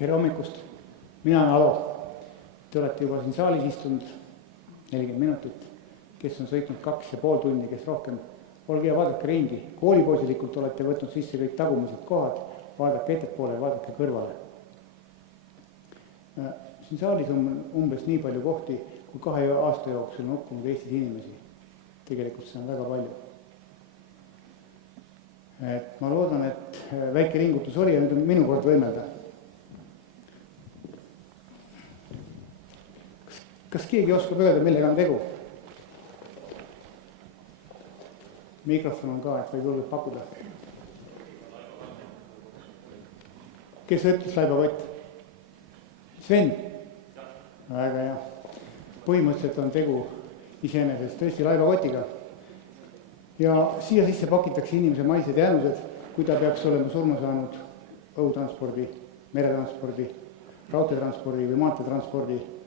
Tere hommikust, mina olen Alo. Te olete juba siin saalis istunud 40 minutit, kes on sõitnud 2,5 tundi, kes rohkem. Olge ja vaadake ringi, koolipoisilikult olete võtnud sisse kõik tagumised kohad, vaadake ettepoole, vaadake kõrvale. Siin saalis on umbes nii palju kohti, kui 2 aasta jooksul on hukkunud Eestis inimesi. Tegelikult see on väga palju. Ma loodan, et väike ringutus oli ja nüüd on minu kord võimelda. Kas keegi oskab öelda, millega on tegu? Mikrofon on ka, et võib julgelt pakkuda. Kes ütles laibakott? Sven? Väga hea. Põhimõtteliselt on tegu iseenesest tõesti laibakotiga. Ja siia sisse pakitakse inimese maised jäänused, kui ta peaks olema surma saanud õhutranspordi, meretranspordi, raudteetranspordi või maanteetranspordi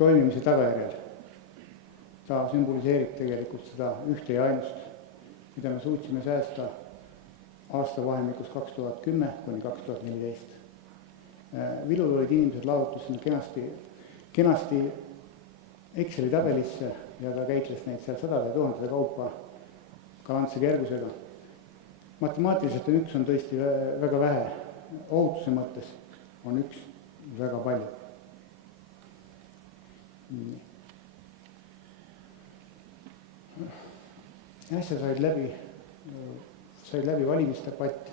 toimimise tagajärjel. Ta sümboliseerib tegelikult seda ühte ja ainust, mida me suutsime säästa aastavahemikus 2010 kuni 2014. Vilul olid inimesed laotusena kenasti Exceli tabelisse ja ta käitles neid seal 100 ja 1000 kaupa galantse kergusega. Matemaatiliselt on üks on tõesti väga vähe, ohutuse mõttes on üks väga palju. Äsja said läbi valimisdebatt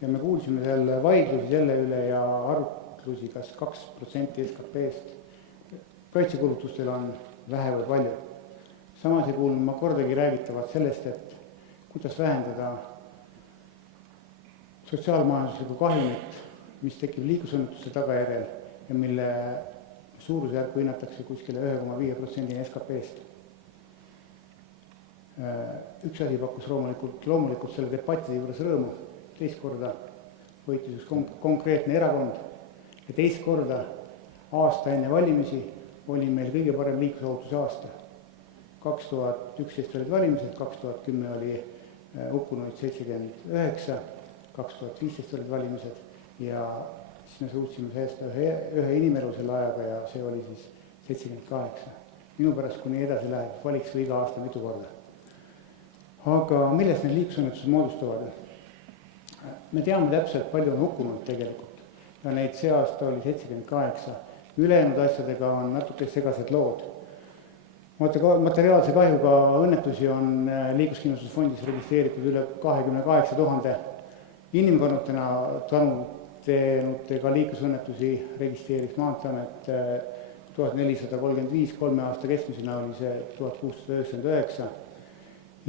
ja me kuulsime selle vaidlusi selle üle ja arutlusi, kas 2% SKP-st kaitsekulutustel on vähe või palju. Samas ei kuulnud ma kordagi räägitavat sellest, et kuidas vähendada sotsiaalmajanduslikku kahjumit, mis tekib liiklusõnnetuse tagajärjel ja mille suurusjärku hinnatakse kuskile 1,5% SKP-st. Üks asi pakkus loomulikult selle debatti juures rõõmu, teist korda võitis üks konkreetne erakond ja teist korda aasta enne valimisi oli meil kõige parem liiklusohutuse aasta. 2011 olid valimised, 2010 oli hukkunuid 79, 2015 olid valimised ja siis me suutsime säästa ühe inimelu selle ajaga ja see oli siis 78. Minu pärast, kui nii edasi läheb, valiks iga aasta mitu korda. Aga millest need liiklusõnnetused moodustavad? Me teame täpselt, palju on hukkunud tegelikult ja neid see aasta oli 78. Ülejäänud asjadega on natuke segased lood. Materiaalse kahjuga õnnetusi on liikluskindlustusfondis registreeritud üle 28 000. Inimkonnutena teenutega liiklusõnnetusi registreeris Maanteeamet 1435, 3 aasta keskmisena oli see 1699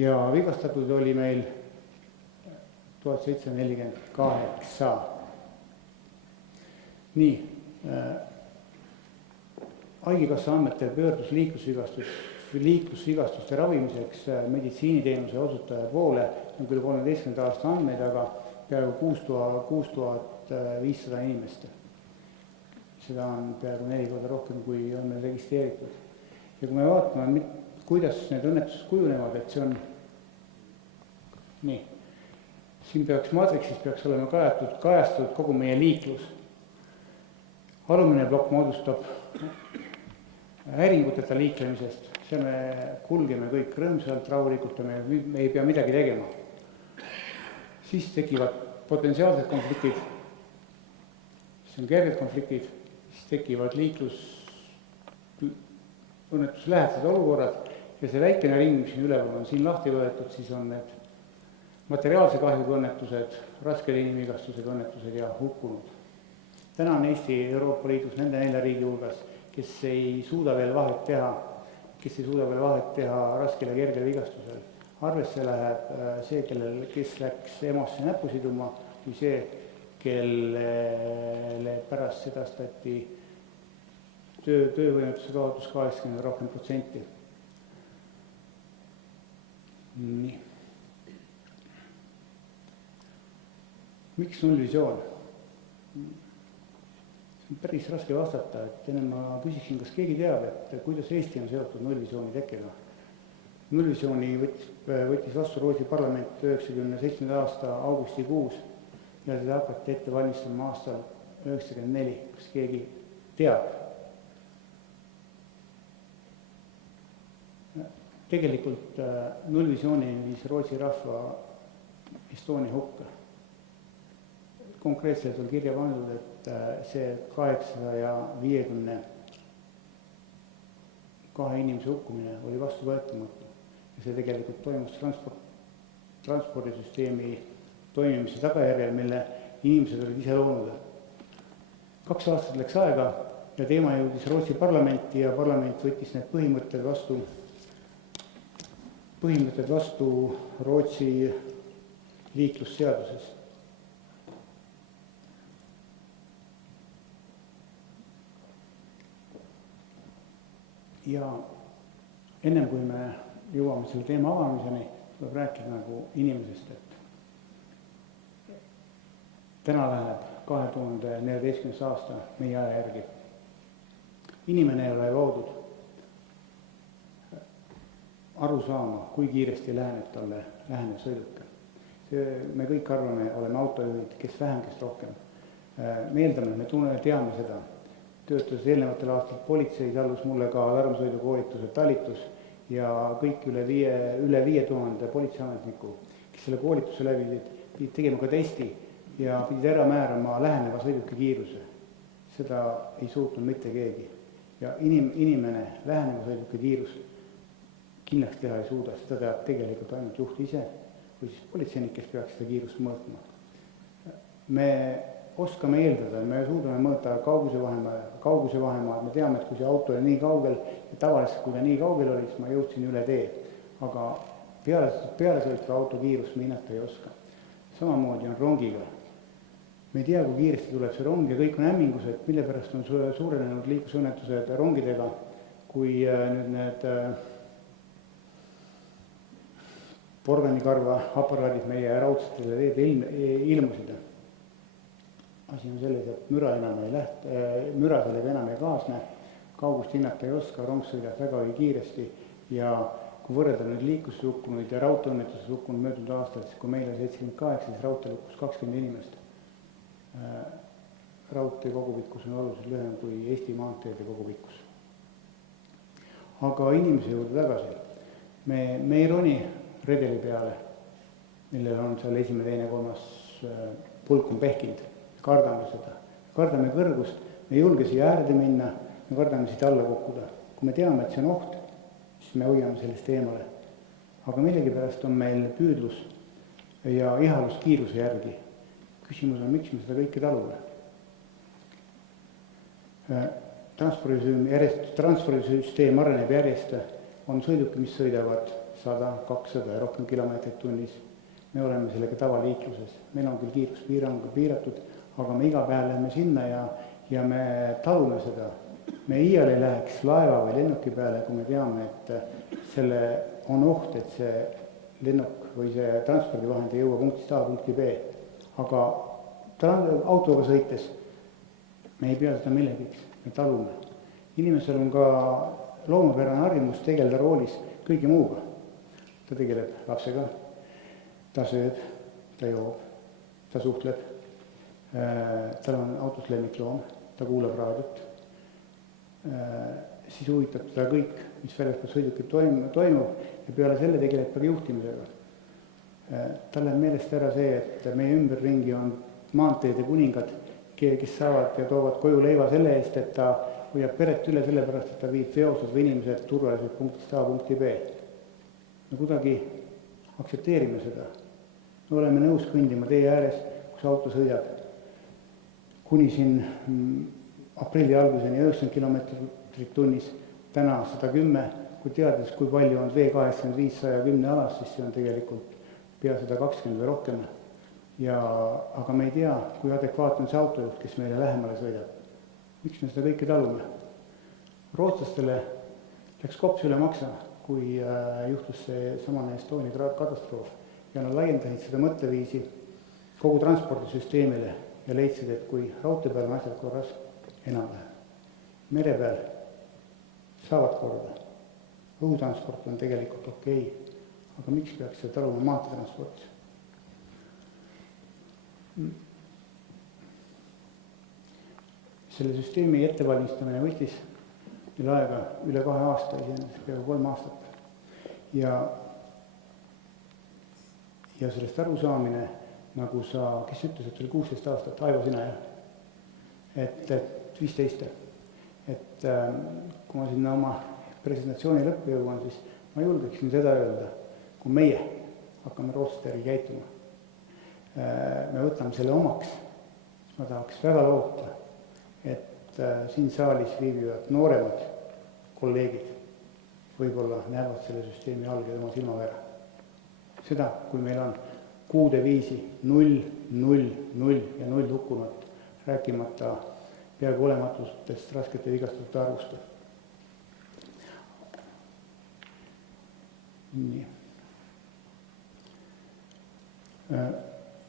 ja vigastatud oli meil 1748. Nii, Haigekassa andmetel pöördus liiklusvigastuste ravimiseks meditsiiniteenuse osutaja poole, on küll 13. aasta andmeid, aga peaaegu 6500 inimest. Seda on peaaegu 4 korda rohkem, kui on meil registreeritud. Ja kui me vaatame, kuidas need õnnetused kujunevad, et see on nii. Siin maatriksis peaks olema kajastatud kogu meie liiklus. Alumine plokk moodustab häiringuteta liiklemisest, see me kulgeme kõik rõõmsalt, rahulikult ja me ei pea midagi tegema. Siis tekivad potentsiaalsed konfliktid, see on kerged konfliktid, siis tekivad õnnetuslähedased olukorrad ja see väikene ring, mis siin üleval on siin lahti võetud, siis on need materiaalse kahjuga õnnetused, rasked inimvigastused, õnnetused ja hukkunud. Täna on Eesti Euroopa Liidus nende 4 riigi hulgas, kes ei suuda veel vahet teha raskel ja kergel vigastusel. Arvesse läheb see, kes läks EMO-sse näppu siduma, kui see, kelle pärast sedastati töövõimetuse kaotus 80 rohkem protsenti. Nii. Miks nullvisioon? See on päris raske vastata, et enne ma küsiksin, kas keegi teab, et kuidas Eesti on seotud nullvisiooni tekkega. Nullvisiooni võttis vastu Rootsi parlament 1997. aasta augustikuus ja seda hakati ette valmistama aastal 94, kas keegi teab? Tegelikult nullvisioonini viis Rootsi rahva Estonia hukka. Konkreetselt on kirja pandud, et see 852 inimese hukkumine oli vastuvõetamatu ja see tegelikult toimus transpordisüsteemi toimimise tagajärjel, mille inimesed olid ise loonud. 2 aastat läks aega ja teema jõudis Rootsi parlamenti ja parlament võttis need põhimõtted vastu Rootsi liiklusseaduses. Ja ennem kui me jõuame selle teema avamiseni, tuleb rääkida nagu inimesest, et täna läheb 2014. aasta meie aja järgi. Inimene ei ole loodud aru saama, kui kiiresti läheneb talle lähenev sõiduk. Me kõik arvame, oleme autojuhid, kes vähem, kes rohkem. Me eeldame, me teame seda. Töötas eelnevatel aastal politseis, allus mulle ka alarmsõidukoolituse talitus ja kõik üle 5000 politseiametniku, kes selle koolituse läbi pidid tegema ka testi ja pidid ära määrama läheneva sõiduki kiiruse. Seda ei suutnud mitte keegi. Ja inimene läheneva sõiduki kiirus kindlasti teha ei suuda, seda teab tegelikult ainult juht ise või siis politseinik, kes peaks seda kiirust mõõtma. Me oskame eeldada, me suudame mõõta kauguse vahemaad, me teame, et kui see auto oli nii kaugel ja tavaliselt, kui ta nii kaugel oli, siis ma jõudsin üle tee, aga pealesõitva auto kiirust me hinnata ei oska. Samamoodi on rongiga. Me ei tea, kui kiiresti tuleb see rong ja kõik on hämmingused, mille pärast on suurenenud liiklusõnnetused rongidega, kui nüüd need porganikarva aparaadid meie raudsetele teede ilmusid. Asi on selles, et müra sellega enam ei kaasne, kaugust hinnata ei oska, rong sõidab väga kiiresti ja kui võrrelda nüüd liiklusse hukkunuid ja raudteeõnnetuses hukkunud möödunud aastal, siis kui meil on 78, siis raudteel hukkus 20 inimest. Raudtee kogupikkus on oluliselt lühem kui Eesti maanteede kogupikkus. Aga inimese juurde tagasi. Me ei roni redeli peale, millel on seal 1., 2., 3. pulk on pehkinud. Kardame seda. Kardame kõrgust, me ei julge siia äärde minna, me kardame siit alla kukkuda. Kui me teame, et see on oht, siis me hoiame sellest eemale. Aga millegipärast on meil püüdlus ja ihalus kiiruse järgi. Küsimus on, miks me seda kõike talume. Transpordisüsteem areneb järjest, on sõiduki, mis sõidavad 100, 200 ja rohkem kilomeetrit tunnis. Me oleme sellega tavaliikluses, meil on küll kiiruspiirang piiratud, aga me iga päev läheme sinna ja me talume seda. Me iial ei läheks laeva või lennuki peale, kui me teame, et selle on oht, et see lennuk või see transpordivahend ei jõua punktist A punkti B. Aga autoga sõites me ei pea seda millegiks, me talume. Inimesel on ka loomapärane harjumus tegeleda roolis kõige muuga. Ta tegeleb lapsega, ta sööb, ta joob, ta suhtleb, tal on autos lemmikloom, ta kuulab raadiot, siis huvitab teda kõik, mis väljaspool sõidukit toimub ja peale selle tegeleb ka juhtimisega. Tal läheb meelest ära see, et meie ümberringi on maanteede kuningad, kes saavad ja toovad koju leiva selle eest, et ta hoiab peret üle sellepärast, et ta viib veosed või inimesed turvaliselt punktist A punkti B. Me kuidagi aktsepteerime seda. Me oleme nõus kõndima tee ääres, kus auto sõidab kuni siin aprilli alguseni 90 kilomeetrit tunnis, täna 110, kui teades, kui palju on V85 110 alas, siis see on tegelikult pea 120 või rohkem. Aga me ei tea, kui adekvaatne on see autojuht, kes meile lähemale sõidab. Miks me seda kõike talume? Rootslastele läks kops üle maksa, kui juhtus see samane Estonia katastroof ja nad laiendasid seda mõtteviisi kogu transpordisüsteemile ja leidsid, et kui raudtee peal on asjad korras, enam läheb. Mere peal saavad korda. Õhutransport on tegelikult okei, aga miks peaks seda taluma maanteetransportis? Selle süsteemi ettevalmistamine võttis meil aega üle 2 aasta, peaaegu 3 aastat. Ja sellest arusaamine, nagu sa, kes ütles, et oli 16 aastat, Aivo, sina jah? Et 15. Et kui ma sinna oma presentatsiooni lõppu jõuan, siis ma julgeksin seda öelda, kui meie hakkame rootslaste järgi käituma. Me võtame selle omaks. Ma tahaks väga loota, et siin saalis viibivad nooremad kolleegid võib-olla näevad selle süsteemi all ja tema silmavära. Seda, kui meil on kuude viisi 0, 0, 0 ja 0 hukkunut, rääkimata peaaegu olematustest raskete vigastute arvust. Nii.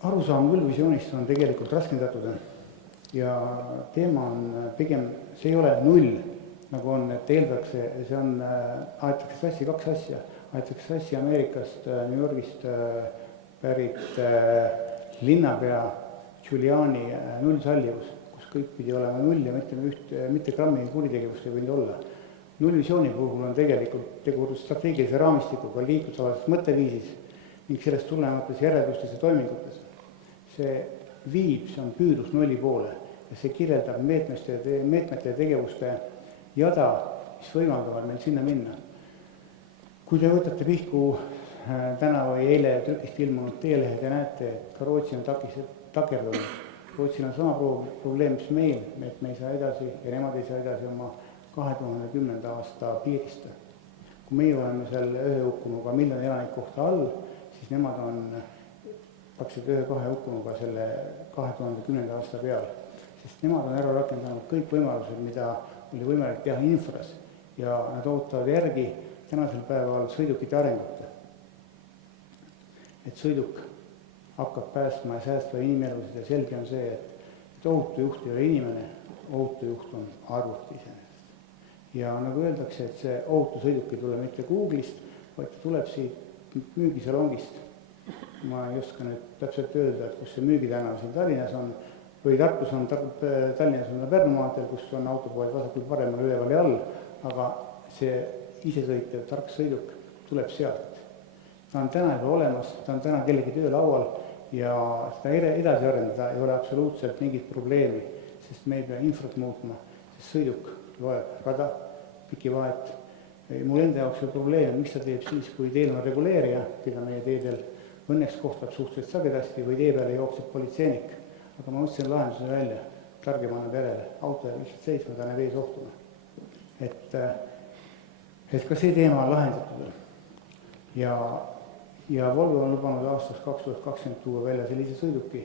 Arusaam nullvisioonist on tegelikult raskendatud ja teema on pigem, see ei ole 0, nagu on, et eeldakse, see on, aetakse sassi 2 asja. Aetakse sassi Ameerikast, New Yorgist pärit linnapea Giuliani nullsallivus, kus kõik pidi olema 0 ja mitte grammi kuritegevust ei võinud olla. Nullvisiooni puhul on tegelikult tegu strateegilise raamistikuga liiklusalases mõtteviisis ning sellest tulenevates järeldustes ja toimingutes. See viib, see on püüdlus 0 poole ja see kirjeldab meetmete ja tegevuste jada, mis võimaldavad meil sinna minna. Kui te võtate pihku täna või eile trükist ilmunud teelehed ja näete, et ka Rootsi on takerdunud. Rootsil on sama probleem, mis meil, et me ei saa edasi ja nemad ei saa edasi oma 2010. aasta piirist. Kui meie oleme seal 1 hukkunuga miljoni elaniku kohta all, siis nemad on praktiliselt 1-2 hukkunuga selle 2010. aasta peal. Sest nemad on ära rakendanud kõik võimalused, mida oli võimalik teha infras ja nad ootavad järgi tänasel päeval sõidukite arengut. Et sõiduk hakkab päästma ja säästva inimelusid ja selge on see, et ohutu juht ei ole inimene, ohutu juht on arvuti iseenesest. Ja nagu öeldakse, et see ohutu sõiduk ei tule mitte Google'ist, vaid tuleb siit müügisalongist. Ma ei oska nüüd täpselt öelda, et kus see müügitänav siin Tallinnas on, või Tartus on, Tallinnas on Pärnu maanteel, kus on autopoed vasakul paremal üleval ja all, aga see isesõitev tark sõiduk tuleb sealt. Ta on täna juba olemas, ta on täna kellegi töölaual ja seda edasi arendada ei ole absoluutselt mingit probleemi, sest me ei pea infrat muutma, sest sõiduk loeb rada, piki vahet. Mul enda jaoks on probleem, mis ta teeb siis, kui teel on reguleerija, keda meie teedel õnneks kohtab suhteliselt sagedasti või tee peale jookseb politseinik. Aga ma mõtlesin lahenduse välja, targem annab järele, auto jääb lihtsalt seisma, ta näeb ees ohtuna. Et ka see teema on lahendatud. Ja Volvo on lubanud aastaks 2020 tuua välja sellise sõiduki,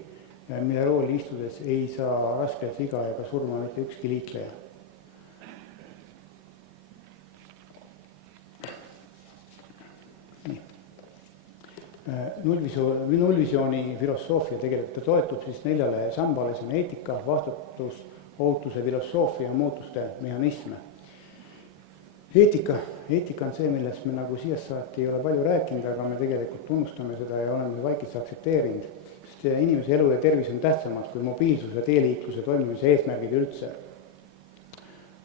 mille rooli istudes ei saa raskelt viga ega surma mitte ükski liikleja. Nullvisiooni filosoofia tegelikult toetub siis 4 sambale, see on eetika, vastutus, ohutuse filosoofia ja muutuste mehhanisme. Eetika on see, millest me nagu siiast saati ei ole palju rääkinud, aga me tegelikult tunnustame seda ja oleme vaikselt aktsepteerinud. Sest inimese elu ja tervis on tähtsamad kui mobiilsus ja teeliikluse toimimise eesmärgid üldse.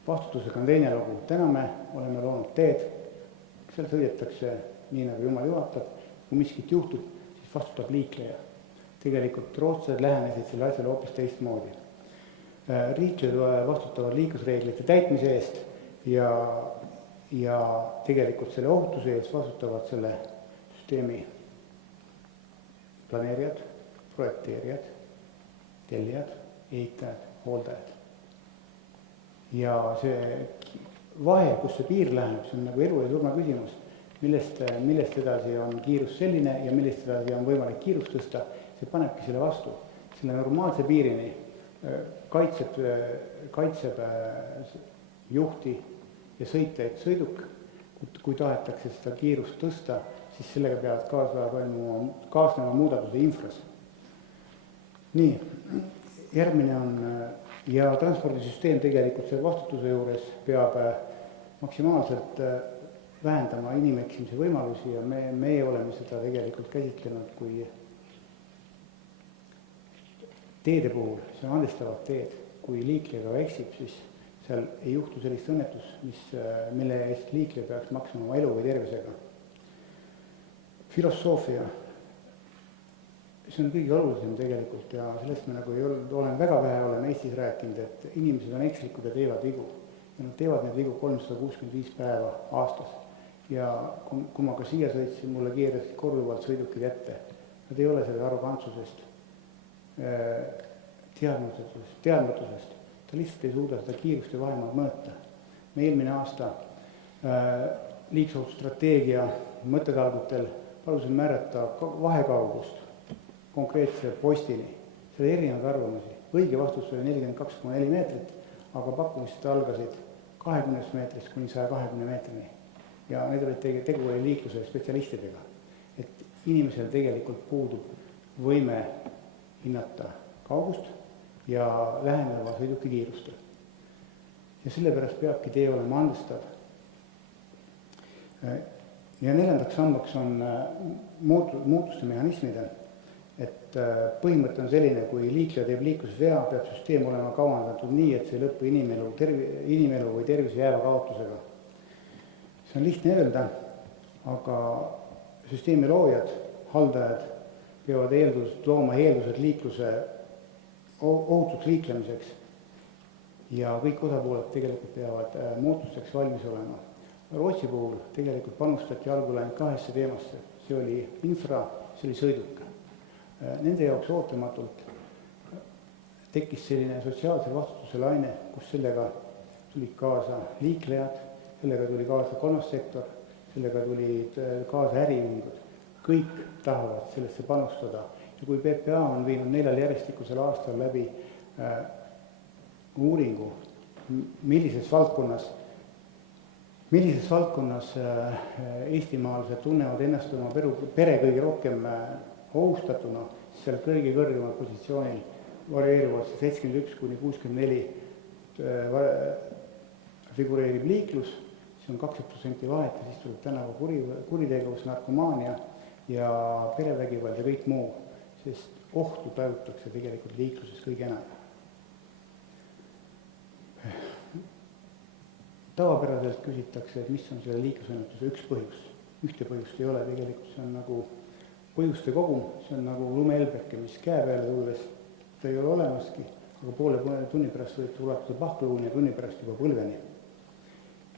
Vastutusega on teine lugu. Täna me oleme loonud teed, seal sõidetakse nii nagu Jumal juhatab. Kui miskit juhtub, siis vastutab liikleja. Tegelikult rootslased lähenesid selle asjale hoopis teistmoodi. Riiklejad vastutavad liiklusreeglite täitmise eest ja tegelikult selle ohutuse eest vastutavad selle süsteemi planeerijad, projekteerijad, tellijad, ehitajad, hooldajad. Ja see vahe, kus see piir läheb, see on nagu elu ja surma küsimus. Millest edasi on kiirus selline ja millest edasi on võimalik kiirust tõsta, see panebki selle vastu. Selle normaalse piirini kaitseb juhti ja sõitjaid sõiduk, kui tahetakse seda kiirust tõsta, siis sellega peavad kaasnema muudatuse infras. Nii, järgmine on, ja transpordisüsteem tegelikult selle vastutuse juures peab maksimaalselt vähendama inimeksimise võimalusi ja me oleme seda tegelikult käsitlenud kui teede puhul, see on andestavad teed. kui liikleja ka eksib, siis seal ei juhtu sellist õnnetust, mille eest liikleja peaks maksma oma elu või tervisega. Filosoofia, see on kõige olulisem tegelikult ja sellest me väga vähe oleme Eestis rääkinud, et inimesed on ekslikud ja teevad vigu. Ja nad teevad need vigu 365 päeva aastas. Ja kui ma ka siia sõitsin, mulle keerasid korduvalt sõidukid ette. Nad ei ole selle arrogantsusest, teadmatusest. Ta lihtsalt ei suuda seda kiirust ja vahemaad mõõta. Me eelmine aasta liiklusohutusstrateegia mõttetalgutel palusin määrata vahekaugust konkreetse postini. See oli erinevaid arvamusi. Õige vastus oli 42,4 meetrit, aga pakkumised algasid 20 meetrist kuni 120 meetrini. Ja need olid tegu liikluse spetsialistidega. Et inimesel tegelikult puudub võime hinnata kaugust ja läheneva sõiduki kiirust. Ja sellepärast peabki tee olema andestav. Ja 4. sammaks on muutuste mehhanismide, et põhimõte on selline, kui liikleja teeb liiklusvea, peab süsteem olema kavandatud nii, et see lõppu inimelu või tervise jääva kaotusega. See on lihtne öelda, aga süsteemi loojad, haldajad peavad looma eeldused liikluse ohutuks liiklemiseks ja kõik osapooled tegelikult peavad muutusteks valmis olema. Rootsi puhul tegelikult panustati algul ainult 2 teemasse. See oli infra, see oli sõiduk. Nende jaoks ootamatult tekkis selline sotsiaalse vastutuse laine, kus sellega tulid kaasa liiklejad, sellega tuli kaasa kolmas sektor, sellega tulid kaasa äriühingud. Kõik tahavad sellesse panustada. Ja kui PPA on viinud 4 järjestikusel aastal läbi uuringu, millises valdkonnas eestimaalased tunnevad ennast oma pere kõige rohkem ohustatuna, siis seal kõige kõrgemal positsioonil varieeruvad 71 kuni 64 figureerib liiklus, see on 20% vahet ja siis tuleb tänava kuritegevus, narkomaania ja perevägivald ja kõik muu, sest ohtu tajutakse tegelikult liikluses kõige enam. Tavapäraselt küsitakse, et mis on selle liiklusõnnetuse üks põhjus. Ühte põhjust ei ole, tegelikult see on nagu põhjuste kogum, see on nagu lumehelbeke, mis käe peale tulles, ta ei ole olemaski, aga poole tunni pärast võib ulatuda pahkluuni ja tunni pärast juba põlveni.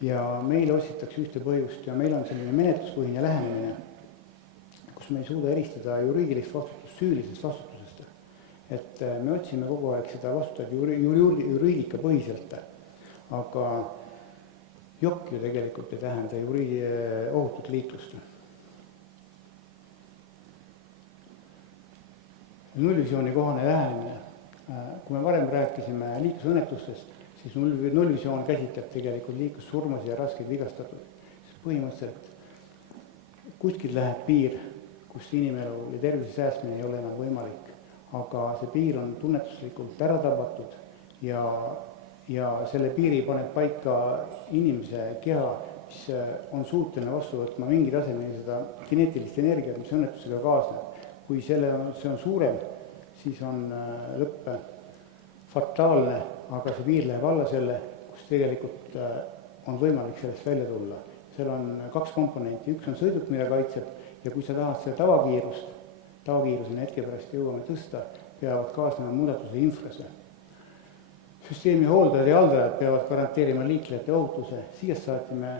Ja meil otsitakse ühte põhjust ja meil on selline menetluspõhine lähenemine, kus me ei suuda eristada juriidilist vastutust süülisest vastutusest. Et me otsime kogu aeg seda vastutajat juriidika põhiselt, aga jokk ju tegelikult ei tähenda ohutut liiklust. Nullvisiooni kohane lähenemine. Kui me varem rääkisime liiklusõnnetustest, siis nullvisioon käsitleb tegelikult liiklussurmasi ja raskeid vigastatud. Põhimõtteliselt kuskil läheb piir, kus inimelu ja tervise säästmine ei ole enam võimalik, aga see piir on tunnetuslikult ära tabatud ja selle piiri paneb paika inimese keha, mis on suuteline vastu võtma mingi tasemel seda geneetilist energiat, mis õnnetusega kaasneb. Kui see on suurem, siis on lõpp fataalne, aga see piir läheb alla selle, kus tegelikult on võimalik sellest välja tulla. Seal on 2 komponenti, üks on sõiduk, mida kaitseb ja kui sa tahad selle tavakiiruseni hetke pärast jõuame tõsta, peavad kaasnema muudatuse infrase. Süsteemi hooldajad ja haldajad peavad garanteerima liiklejate ohutuse. Siiast saatime,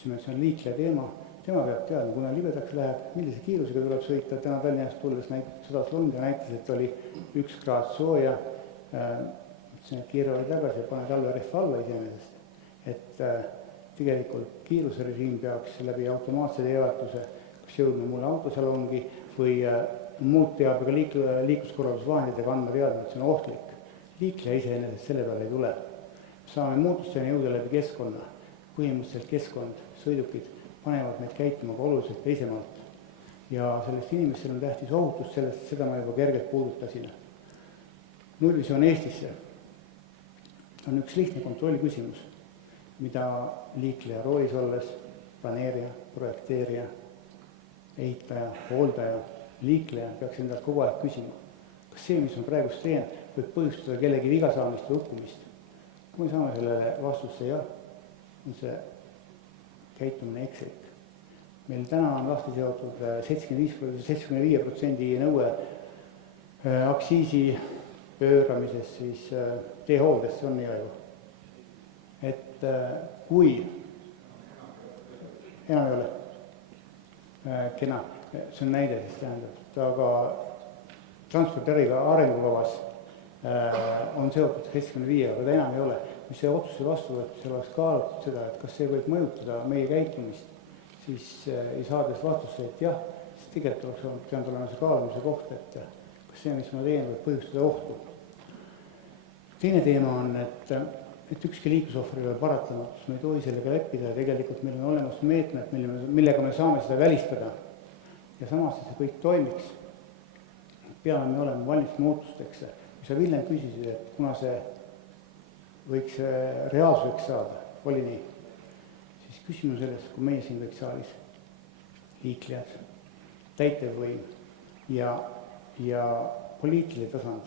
see on liikleja teema. Tema peab teadma, kuna libedaks läheb, millise kiirusega tuleb sõita. Täna Tallinnast tulles sõdas lund ja näitas, et oli 1 kraad sooja. Keeravad tagasi ja pane talverehv alla iseenesest. Et tegelikult kiiruserežiim peaks läbi automaatse teevatuse, kas jõudma mulle autosalongi või muud teabega liikluskorraldusvahenditega andma teadma, et see on ohtlik. Liikleja iseenesest selle peale ei tule. Saame muutusteni jõuda läbi keskkonna. Põhimõtteliselt keskkond, sõidukid panevad meid käituma ka oluliselt teisemalt. Ja sellest inimestel on tähtis ohutus, seda ma juba kergelt puudutasin. Nullvisioon Eestisse on üks lihtne kontrolli küsimus, mida liikleja roolis olles, planeerija, projekteerija, ehitaja, hooldaja, liikleja peaks endalt kogu aeg küsima. kas see, mis on praegust teen, võib põhjustada kellegi vigasaamist või hukkumist. Kui me saame sellele vastusse jah, on see käitumine ekslik. Meil täna on lahti seotud 75% nõue aktsiisi pööramises siis teehooldes, see on nii ju. Et kui enam ei ole kena, see on näide, siis tähendab, aga transpordiäriga arengukavas on seotud 75, aga ta enam ei ole. Kui see otsuse vastu võetud, see oleks kaalutud seda, et kas see võib mõjutada meie käitumist, siis ei saades vastust, et jah, siis tegelikult oleks pidanud olema see kaalumise koht, et kas see, mis ma teen, võib põhjustada ohtu. Teine teema on, et ükski liiklusohver ei ole paratamatus, me ei tohi sellega leppida ja tegelikult meil on olemas meetmed, millega me saame seda välistada. Ja samas, et see kõik toimiks, peame me olema valmis muutusteks. Kui sa Villem küsisid, et kuna see võiks reaalsuseks saada, oli nii, siis küsimus sellest, kui meie siin võiks saalis liiklejad, täitevvõim ja poliitiline tasand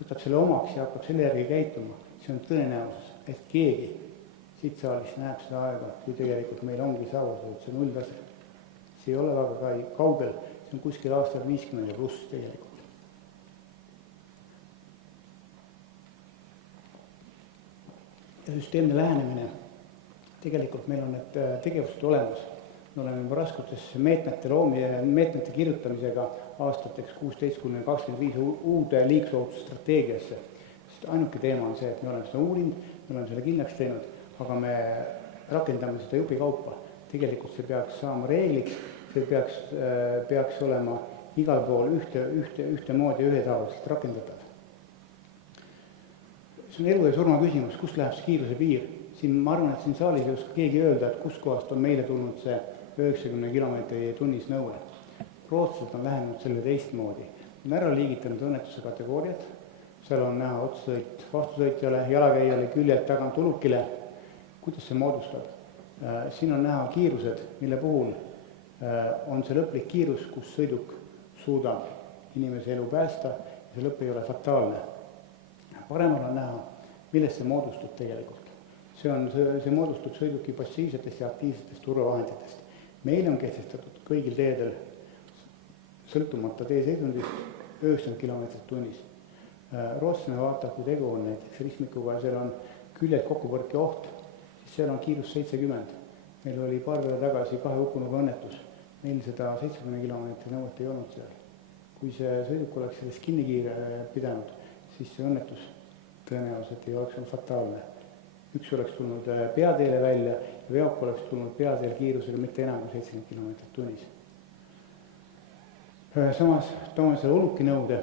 võtab selle omaks ja hakkab selle järgi käituma, see on tõenäosus, et keegi siit saalist näeb seda aega, kui tegelikult meil ongi saavutatud see nulltase. See ei ole väga kaugel, see on kuskil aastal 50 pluss tegelikult. Ja süsteemne lähenemine, tegelikult meil on need tegevused olemas. Me oleme juba raskutes meetmete kirjutamisega aastateks 16–25 uude liiklusohutusstrateegiasse. Ainuke teema on see, et me oleme seda uurinud, me oleme selle kindlaks teinud, aga me rakendame seda jupikaupa. Tegelikult see peaks saama reegliks, see peaks olema igal pool ühtemoodi ja ühetaoliselt rakendatav. See on elu ja surma küsimus, kust läheb see kiiruse piir. Siin, ma arvan, et siin saalis ei oska keegi öelda, et kus kohast on meile tulnud see 90 km tunnis nõue. Rootslased on lähenenud selle teistmoodi. On ära liigitanud õnnetuse kategooriad, seal on näha otsesõit vastusõitjale, jalakäijale, küljelt tagant ulukile. Kuidas see moodustab? Siin on näha kiirused, mille puhul on see lõplik kiirus, kus sõiduk suudab inimese elu päästa ja see lõpp ei ole fataalne. Paremal on näha, millest see moodustub tegelikult. See moodustub sõiduki passiivsetest ja aktiivsetest turvavahenditest. Meil on kehtestatud kõigil teedel sõltumata teeseisundist 90 km tunnis. Rootslane vaatab, kui tegu on näiteks ristmikuga, seal on küljed kokkupõrke oht, siis seal on kiirus 70. Meil oli paar päeva tagasi 2 hukkunuga õnnetus. Meil seda 70 km nõuet ei olnud seal. Kui see sõiduk oleks sellest kinni pidanud, siis see õnnetus tõenäoliselt ei oleks olnud fataalne. Üks oleks tulnud peateele välja ja veok oleks tulnud peateel kiirusega mitte enam kui 70 km tunnis. Samas toome selle ulukinõude.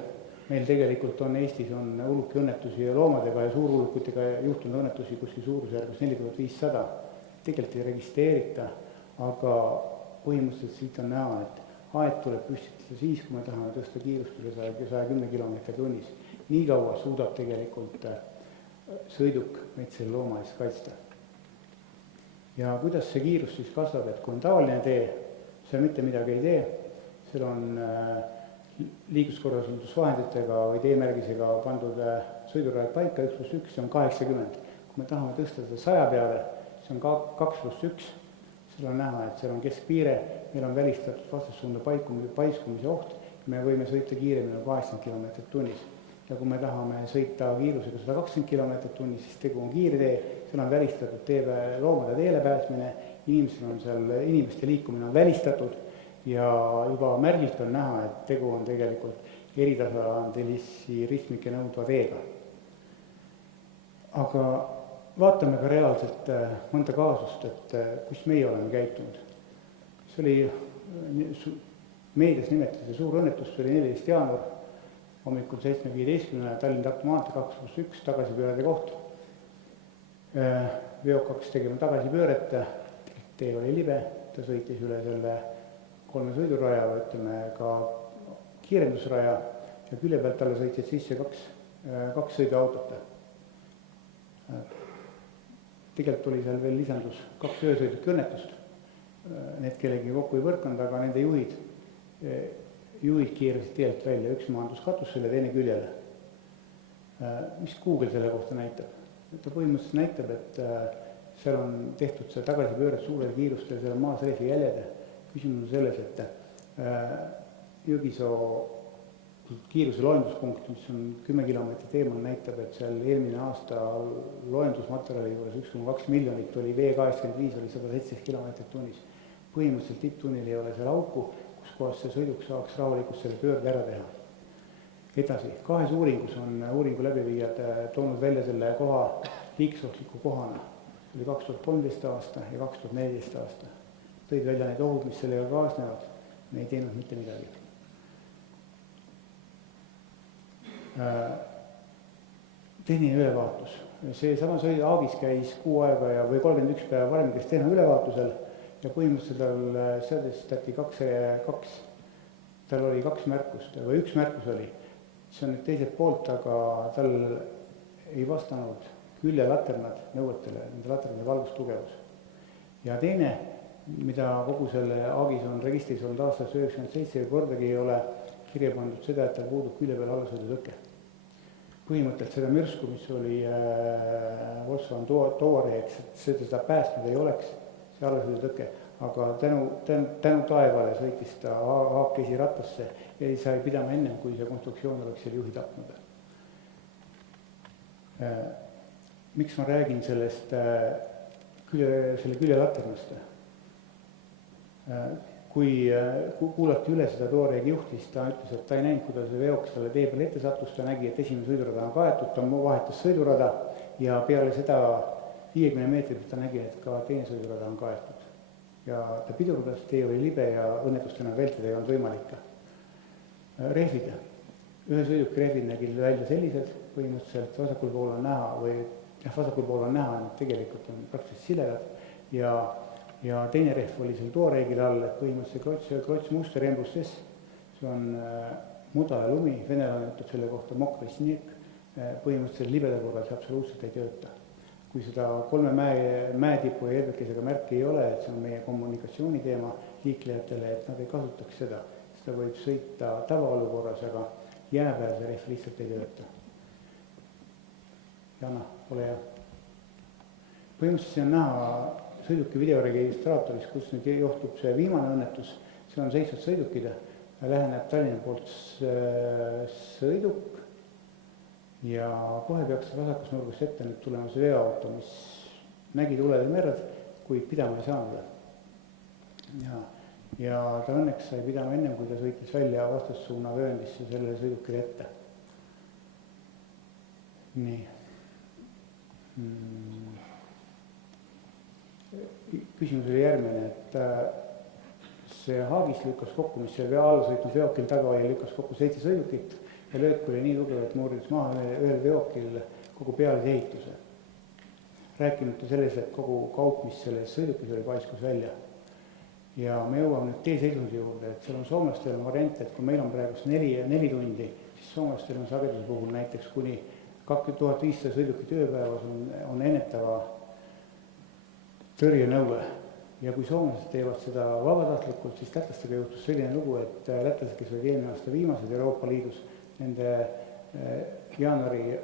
Meil tegelikult on Eestis uluki õnnetusi ja loomadega ja suurulukutega juhtunud õnnetusi kuskil suurusjärgus 4500. Tegelikult ei registreerita, aga põhimõtteliselt siit on näha, et aed tuleb püstitada siis, kui me tahame tõsta kiirust üle 110 km tunnis. Nii kaua suudab tegelikult sõiduk meid selle looma eest kaitsta. Ja kuidas see kiirus siis kasvab, et kui on tavaline tee, see mitte midagi ei tee, seal on liikluskorrasundusvahenditega või teemärgisega pandud sõidurajad paika 1+1, see on 80. Kui me tahame tõsta seda 100 peale, see on 2+1, seal on näha, et seal on keskpiire, meil on välistatud vastassuunda paiskumise oht ja me võime sõita kiiremini 80 km tunnis. Ja kui me tahame sõita kiirusega 120 km tunnis, siis tegu on kiirtee, seal on välistatud loomade teele pääsmine, inimeste liikumine on välistatud ja juba märgilt on näha, et tegu on tegelikult eritasandilisi ristmikke nõudva teega. Aga vaatame ka reaalselt mõnda kaasust, et kus meie oleme käitunud. See oli meedias nimetati suur õnnetus, see oli 14. jaanuar. Hommikul 7.15 Tallinn-Tartu maantee 2+1 tagasipöörade koht. Veok hakkas tegema tagasipööret, tee oli libe, ta sõitis üle selle 3 sõiduraja, ütleme ka kiirendusraja ja külje pealt talle sõitsid sisse 2 sõiduautot. Tegelikult oli seal veel lisandus 2 öösõiduki õnnetust. Need kellegi kokku ei võrkanud, aga nende juhid juhid kiirasid teelt välja, üks maandus katusele, teine küljele. Mis Google selle kohta näitab? Ta põhimõtteliselt näitab, et seal on tehtud see tagasipööret suurel kiirustel, seal on maasreifi jäljed. Küsimus on selles, et Jõgisoo kiiruse loenduspunkt, mis on 10 kilomeetrit eemal, näitab, et seal eelmine aasta loendusmaterjali juures 1,2 miljonit oli V85 oli 117 kilomeetrit tunnis. Põhimõtteliselt tipptunnil ei ole seal auku, kus kohas see sõiduk saaks rahulikult selle pöörde ära teha. Edasi, kahes uuringus on uuringu läbiviijad toonud välja selle koha liiksohtliku kohana. See oli 2013 aasta ja 2014 aasta. Tõid välja need ohud, mis sellega kaasnevad, me ei teinud mitte midagi. Tehniline ülevaatus. See sama sõid Aagis käis 6 aega või 31 päeva varem, kes tehna ülevaatusel ja põhimõtteliselt tal seadestati tal oli 2 märkust või 1 märkus oli. See on nüüd teiselt poolt, aga tal ei vastanud küljelaternad nõuetele, nende laternade valgustugevus. Ja teine, mida kogu selle Aagis on registris olnud aastast 1997 kordagi ei ole kirja pandud seda, et tal puudub külje peal allasõidutõke. Põhimõtteliselt seda mürsku, mis oli Volkswagen Touareg, seda päästnud ei oleks, see allasõidutõke, aga tänu taevale sõitis ta haakesi ratasse ja ei sai pidama ennem, kui see konstruktsioon oleks seal juhi tapnud. Miks ma räägin sellest selle küljelaternast? Kui kuulati üle seda Touaregi juhti, siis ta ütles, et ta ei näinud, kuidas see veoks talle tee peal ette sattus, ta nägi, et esimene sõidurada on kaetud, ta vahetas sõidurada ja peale seda 50 meetrit ta nägi, et ka teine sõidurada on kaetud. Ja ta pidurdas, tee oli libe ja õnnetust enam vältida ei olnud võimalik. Rehvid. Ühe sõiduki rehvid nägid välja sellised, põhimõtteliselt vasakul pool on näha, et tegelikult on praktiliselt siledad ja teine rehv oli seal Touaregil all, et põhimõtteliselt klots muster embustes, see on muda ja lumi, venelane ütleb selle kohta mokri sniek, põhimõtteliselt libeda korral see absoluutselt ei tööta. Kui seda 3 mäetipu ja edukesega märki ei ole, et see on meie kommunikatsiooni teema liiklejatele, et nad ei kasutaks seda võib sõita tavaolukorras, aga jää peal see rehv lihtsalt ei tööta. Jana, ole hea. Põhimõtteliselt see on näha sõiduki videoregistraatoris, kus nüüd johtub see viimane õnnetus, see on seisvad sõidukid, läheneb Tallinna poolt sõiduk ja kohe peaks vasakus nurgust ette nüüd tulema see veoauto, mis nägi tuled ja merd, kuid pidama ei saanud. Ja ta õnneks sai pidama ennem, kui ta sõitis välja vastassuuna vööndisse selle sõidukile ette. Nii. Küsimus oli järgmine, et see Haagis lükkas kokku, mis see alla sõitnud veokil taga oli, lükkas kokku 7 sõidukit ja löök oli nii tugev, et muuridus maha ühel veokil kogu pealise ehituse. Rääkimata selles, et kogu kaup, mis selles sõidukis oli, paiskus välja. Ja me jõuame nüüd teeseisundi juurde, et seal on soomlastel on variant, et kui meil on praegust 4 tundi, siis soomlastel on sageduse puhul näiteks kuni 2500 sõidukit ööpäevas on ennetava tõrjenõue. Ja kui soomlased teevad seda vabatahtlikult, siis lätlastega juhtus selline lugu, et lätlased, kes olid eelmine aasta viimased Euroopa Liidus, nende jaanuari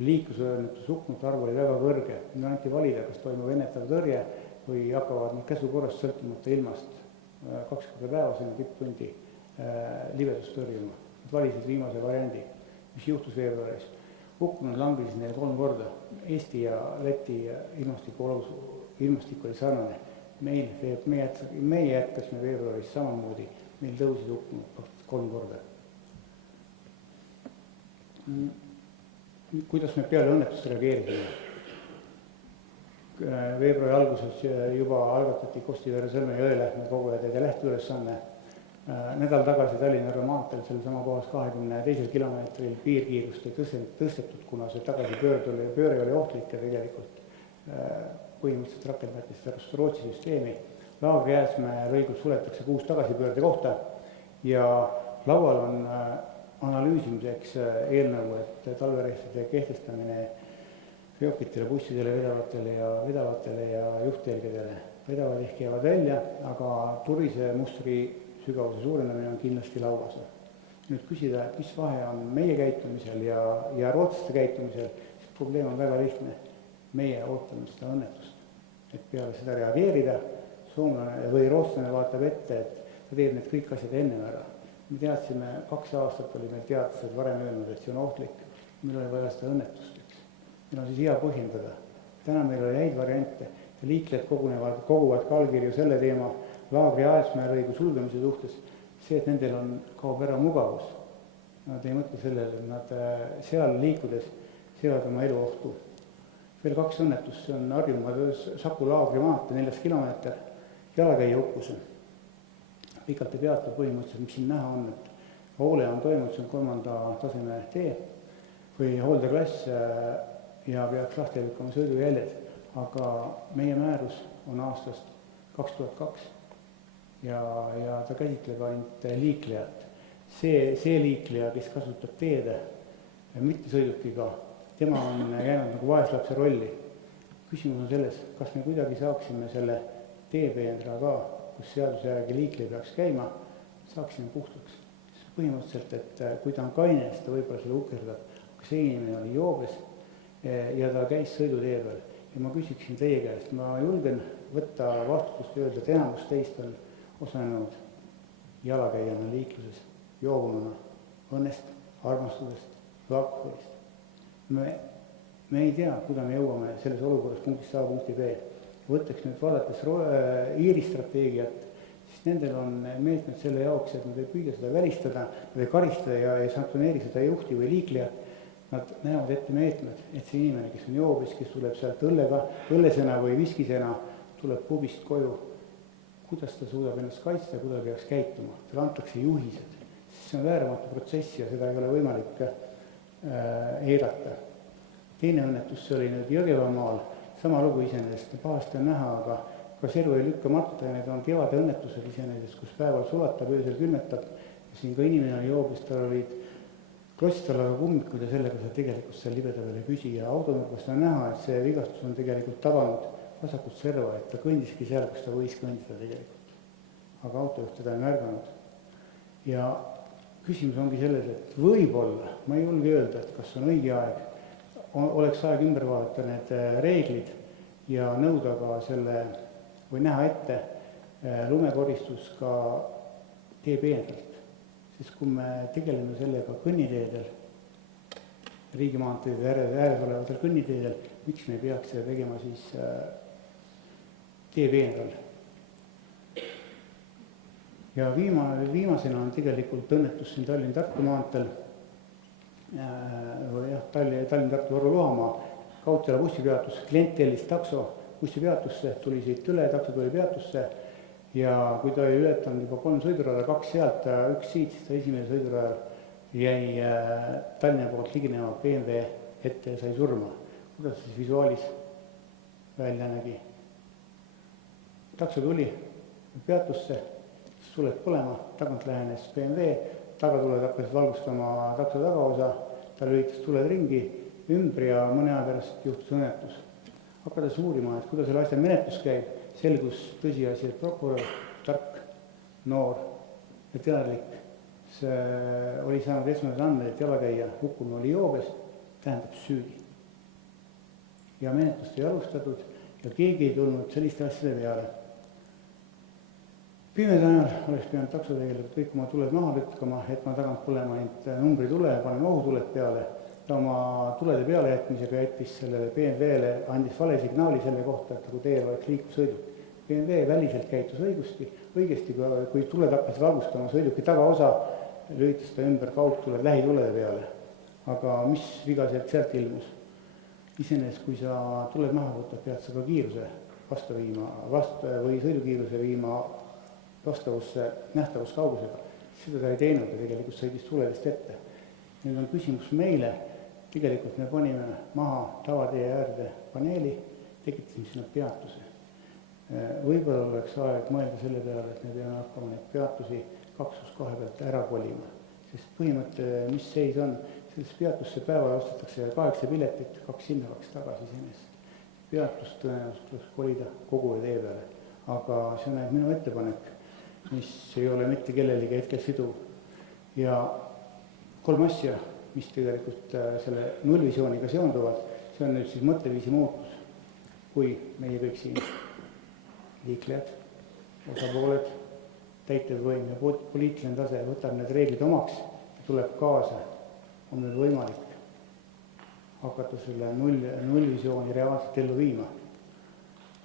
liiklusõnnetus hukkunute arv oli väga kõrge. Nüüd anti valida, kas toimub ennetav tõrje või hakkavad need käsukorrast sõltumata ilmast 2 korda päevas enne tipptundi libedust tõrjuma. Nad valisid viimase variandi, mis juhtus veebruaris. Hukkunud langesid neil 3 korda. Eesti ja Läti ilmastik oli sarnane. Meie jätkasime veebruaris samamoodi. Meil tõusid hukkunud 3 korda. Kuidas me peale õnnetust reageerisime? Veebruari alguses juba algatati Kostivere-Sõlme Jõelähtme kogujad ja lähteülesanne. Nädal tagasi Tallinna maanteel seal sama kohas 22 kilomeetril piirkiirust ei tõstetud, kuna see tagasipööre oli ohtlik ja tegelikult põhimõtteliselt rakendati seda Rootsi süsteemi. Laagri Jääsmäe lõigul suletakse 6 tagasipöörde kohta ja laual on analüüsimiseks eelnõu, et talverehvide kehtestamine veokitele, bussidele, vedavatele ja juhttelgedele. Vedavad ehk jäävad välja, aga turise mustri sügavuse suurenemine on kindlasti lauas. Nüüd küsida, et mis vahe on meie käitumisel ja rootslaste käitumisel, siis probleem on väga lihtne. Meie ootame seda õnnetust, et peale seda reageerida, soomlane või rootslane vaatab ette, et ta teeb need kõik asjad ennem ära. Me teadsime, 2 aastat oli meil teadlased varem öelnud, et see on ohtlik, meil oli vaja seda õnnetust, eks. Meil on siis hea põhjendada. Täna meil oli häid variante ja liiklejad koguvad ka allkirju selle teema laagri Aelsmäe lõigu sulgemise suhtes, see, et nendel kaob ära mugavus. Nad ei mõtle sellele, et nad seal liikudes seavad oma elu ohtu. Veel 2 õnnetust, see on Harjumaa Saku laagri maantee 4 kilomeeter, jalakäija hukkus. Pikalt ei peatu põhimõtteliselt, mis siin näha on, et hoole on toimunud, see on 3. taseme tee või hooldeklass ja peaks lahti lükkama sõidujäljed, aga meie määrus on aastast 2002 ja ta käsitleb ainult liiklejat. See liikleja, kes kasutab teede mitte sõidukiga, tema on jäänud nagu vaeslapse rolli. Küsimus on selles, kas me kuidagi saaksime selle teepeenra ka, kus seaduse järgi liikleja peaks käima, saaksime puhtaks. Põhimõtteliselt, et kui ta on kaine, siis ta võib-olla selle ukerdab, aga see inimene oli joobes ja ta käis sõidutee peal. Ja ma küsiksin teie käest, ma julgen võtta vastutust öelda, et enamus teist on osalenud jalakäijana liikluses, joobununa, õnnest, armastusest, alkoholist. Me ei tea, kuidas me jõuame selles olukorras punktist A punkti B. Võttaks nüüd vaadates Iiri strateegiat, siis nendel on meetmed selle jaoks, et nad ei püüda seda välistada, nad ei karistada ja ei sanktsioneeri seda juhti või liiklejat. Nad näevad ette meetmed, et see inimene, kes on joobis, kes tuleb sealt õllesena või viskisena, tuleb pubist koju, kuidas ta suudab ennast kaitsta, kuidas peaks käituma. Tal antakse juhised, siis see on vääramatu protsess ja seda ei ole võimalik eirata. Teine õnnetus, see oli nüüd Jõgevamaal, sama lugu iseenesest, pahasti on näha, aga kas elu ei lükka matta ja need on kevade õnnetused iseenesest, kus päeval sulatab, öösel külmetab ja siin ka inimene oli joobis, tal olid klossitalaga kummikud ja sellega sa tegelikult seal libeda peal ei püsi ja autonurgast on näha, et see vigastus on tegelikult tabanud vasakut serva, et ta kõndiski seal, kus ta võis kõndida tegelikult. Aga autojuht teda ei märganud. Ja küsimus ongi selles, et võib-olla, ma ei julge öelda, et kas on õige aeg, oleks aeg ümber vaadata need reeglid ja nõuda ka selle või näha ette lumekoristus ka teepeenralt. Sest kui me tegeleme sellega kõnniteedel, riigimaanteede ääres olevatel kõnniteedel, miks me ei peaks seda tegema siis teepeenral. Ja viimasena on tegelikult õnnetus siin Tallinn-Tartu maanteel, Tallinn-Tartu-Võru-Luhamaa, Kaudtala bussipeatus, klient tellis takso bussipeatusse, tuli siit üle, takso tuli peatusse ja kui ta oli ületanud juba 3 sõidurada, 2 sealt ja 1 siit, siis ta esimene sõidurajal jäi Tallinna poolt liginema BMW ette ja sai surma. Kuidas siis visuaalis välja nägi? Takso tuli peatusse, siis tuled põlema, tagant lähenes BMW, tagatuled hakkasid valgustama takso tagaosa, ta lülitas tuled ringi ümber ja mõne aja pärast juhtus õnnetus. Hakkadas uurima, et kuidas selle asja menetlus käib, selgus tõsiasi, et prokurör, tark, noor ja teadlik, see oli saanud esmane andmed, et jalakäija hukkunu oli joobes, tähendab süüdi. Ja menetlust ei alustatud ja keegi ei tulnud selliste asjade peale. Pimeda ajal oleks pidanud takso tegelikult kõik oma tuled maha lükkama, et ma tagant põlema ainult numbri tule ja paneme ohutuled peale. Ta oma tulede peale jätmisega jättis sellele BMW-le, andis vale signaali selle kohta, et kui teel oleks liikuv sõiduk. BMW väliselt käitus õigesti, kui tuled hakkasid valgustama sõiduki tagaosa, lülitas ta ümber kaugtuled lähitulede peale. Aga mis viga sealt ilmus? Iseenesest, kui sa tuled maha võtad, pead sa ka kiiruse vastu viima või sõidukiiruse viima vastavusse nähtavuskaugusega. Seda ta ei teinud ja tegelikult sõidis tuledest ette. Nüüd on küsimus meile, tegelikult me panime maha tavatee äärde paneeli, tekitasime sinna peatuse. Võib-olla oleks aeg mõelda selle peale, et me peame hakkama neid peatusi 2+2 pealt ära kolima. Sest põhimõte, mis seis on, selles peatusse päeval ostetakse 8 piletit, 2 sinna, 2 tagasi sinest. Peatust tõenäoliselt tuleks kolida kogu tee peale, aga see on minu ettepanek. mis ei ole mitte kellelegi hetkel siduv. Ja 3 asja, mis tegelikult selle nullvisiooniga seonduvad, see on nüüd siis mõtteviisi muutus, kui meie kõik siin liiklejad, osapooled, täitevvõim ja poliitiline tase võtab need reeglid omaks ja tuleb kaasa, on nüüd võimalik hakata selle nullvisiooni reaalselt ellu viima.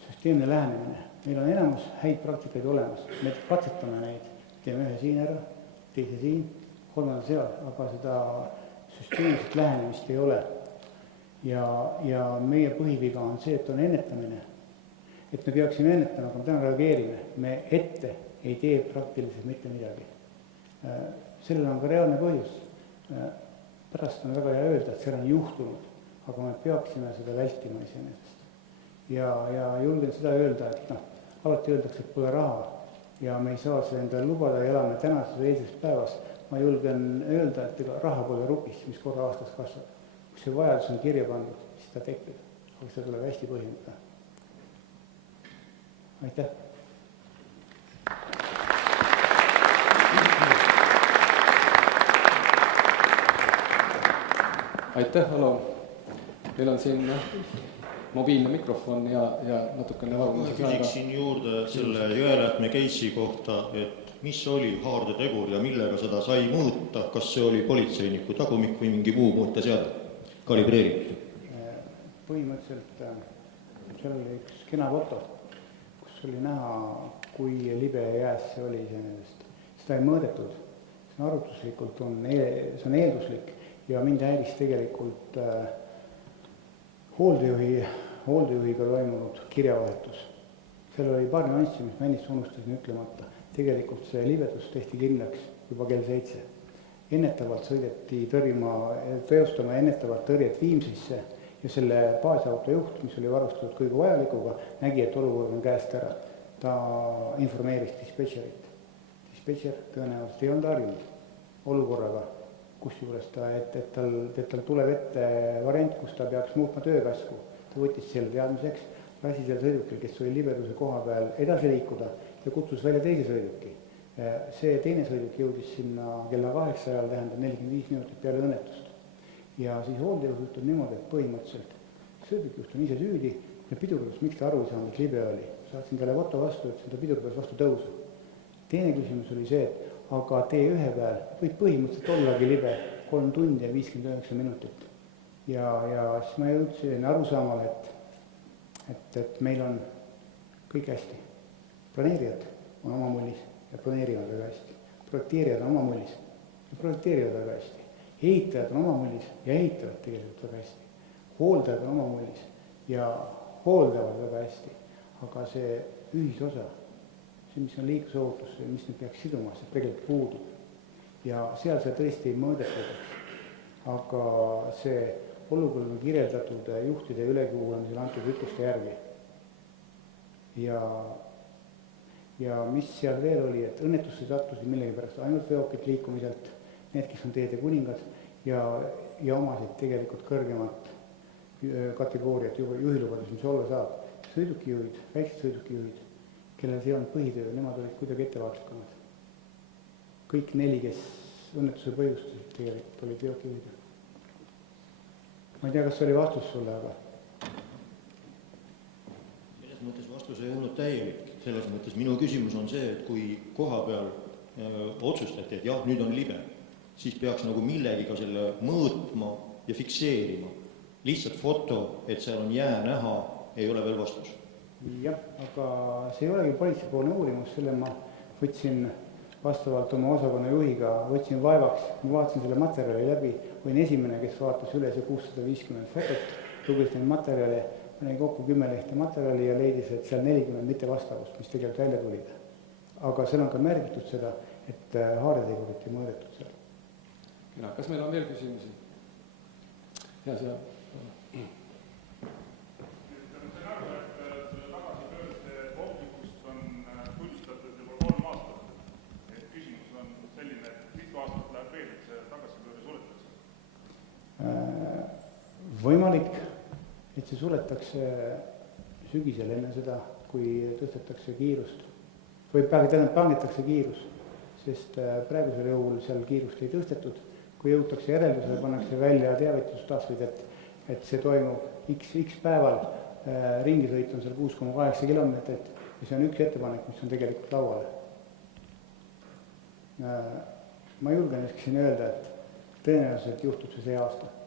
Süsteemne lähenemine. Meil on enamus häid praktikaid olemas. Me katsetame neid. Teeme ühe siin ära, teise siin, 3. seal, aga seda süsteemset lähenemist ei ole. Ja meie põhiviga on see, et on ennetamine. Et me peaksime ennetama, aga me täna reageerime. Me ette ei tee praktiliselt mitte midagi. Sellel on ka reaalne põhjus. Pärast on väga hea öelda, et see on juhtunud, aga me peaksime seda vältima iseenesest. Ja julgen seda öelda, et alati öeldakse, et pole raha ja me ei saa seda endale lubada ja elame tänases eilses päevas. Ma julgen öelda, et raha pole rupis, mis korra aastas kasvab. Kui see vajadus on kirja pandud, siis ta tekib, aga seda tuleb hästi põhjendada. Aitäh! Aitäh, Alo. Meil on siin mobiilne mikrofon ja natukene Ma küsiksin juurde selle Jõelähtme case'i kohta, et mis oli haardetegur ja millega seda sai mõõta, kas see oli politseiniku tagumik või mingi muu mõõteseade kalibreeritud? Põhimõtteliselt seal oli üks kena foto, kus oli näha, kui libe jääs see oli iseenesest. Seda ei mõõdetud, see on arvutuslikult, see on eelduslik. Ja mind häiris tegelikult hooldejuhiga toimunud kirjavahetus. Seal oli paar nüanssi, mis ma ennist unustasin ütlemata. Tegelikult see libedus tehti kindlaks juba kell 7. Ennetavalt sõideti teostama ennetavalt tõrjet Viimsisse ja selle baasauto juht, mis oli varustatud kõige vajalikuga, nägi, et olukord on käest ära. Ta informeeris dispetšerit. Dispetšer tõenäoliselt ei olnud harjunud olukorraga, kusjuures et tal tuleb ette variant, kus ta peaks muutma töökäsku. Ta võttis selle teadmiseks, lasi seal sõidukil, kes oli libeduse koha peal edasi liikuda ja kutsus välja teise sõiduki. See teine sõiduk jõudis sinna kella 8 ajal, tähendab 45 minutit peale õnnetust. Ja siis hooldejuht on niimoodi, et põhimõtteliselt sõidukijuht on ise süüdi ja pidurdas, miks ta aru ei saanud, et libe oli. Saatsin talle foto vastu, et ta pidurdas vastu tõusu. Teine küsimus oli see, et aga T1 peal võib põhimõtteliselt ollagi libe 3 tundi ja 59 minutit. Ja siis ma jõudsin arusaamale, et meil on kõik hästi. Planeerijad on oma mullis ja planeerivad väga hästi. Projekteerijad on oma mullis ja projekteerivad väga hästi. Ehitajad on oma mullis ja ehitavad tegelikult väga hästi. Hooldajad on oma mullis ja hooldavad väga hästi. Aga see ühisosa, see, mis on liiklusohutus, mis nüüd peaks siduma, see tegelikult puudub. Ja seal see tõesti ei mõõdetud. Aga see olukord on kirjeldatud juhtide ülekuulamisel antud ütluste järgi. Ja mis seal veel oli, et õnnetusse sattusid millegi pärast ainult veokid liikumiselt, need, kes on teede kuningad ja omasid tegelikult kõrgemat kategooriat juhilubades, mis olla saab. Sõidukijuhid, väiksed sõidukijuhid, kellel see on põhitöö, nemad olid kuidagi ettevaatlikumad. Kõik 4, kes õnnetuse põhjustasid, tegelikult olid veokijuhid. Ma ei tea, kas see oli vastus sulle, aga... Selles mõttes vastus ei olnud täielik. Selles mõttes minu küsimus on see, et kui koha peal otsustati, et jah, nüüd on libe, siis peaks nagu millegiga selle mõõtma ja fikseerima. Lihtsalt foto, et seal on jää näha, ei ole veel vastus. Jah, aga see ei olegi politseipoolne uurimus, selle ma võtsin vastavalt oma osakonna juhiga, võtsin vaevaks, ma vaatasin selle materjali läbi, olin esimene, kes vaatas üle see 650 fotot, luges neid materjali, pani kokku 10 lehte materjali ja leidis, et seal 40 mitte vastavust, mis tegelikult välja tulid. Aga seal on ka märgitud seda, et haaretegurit ei mõõdetud seal. Kas meil on veel küsimusi? Ja see... Võimalik, et see suletakse sügisel enne seda, kui tõstetakse kiirust. või tähendab langetakse kiirus, sest praegusel juhul seal kiirust ei tõstetud. Kui jõutakse järeldusele, pannakse välja teavitustasvid, et see toimub x päeval, ringisõit on seal 6,8 kilomeetrit ja see on üks ettepanek, mis on tegelikult lauale. Ma julgen siin öelda, et tõenäoliselt juhtub see aasta.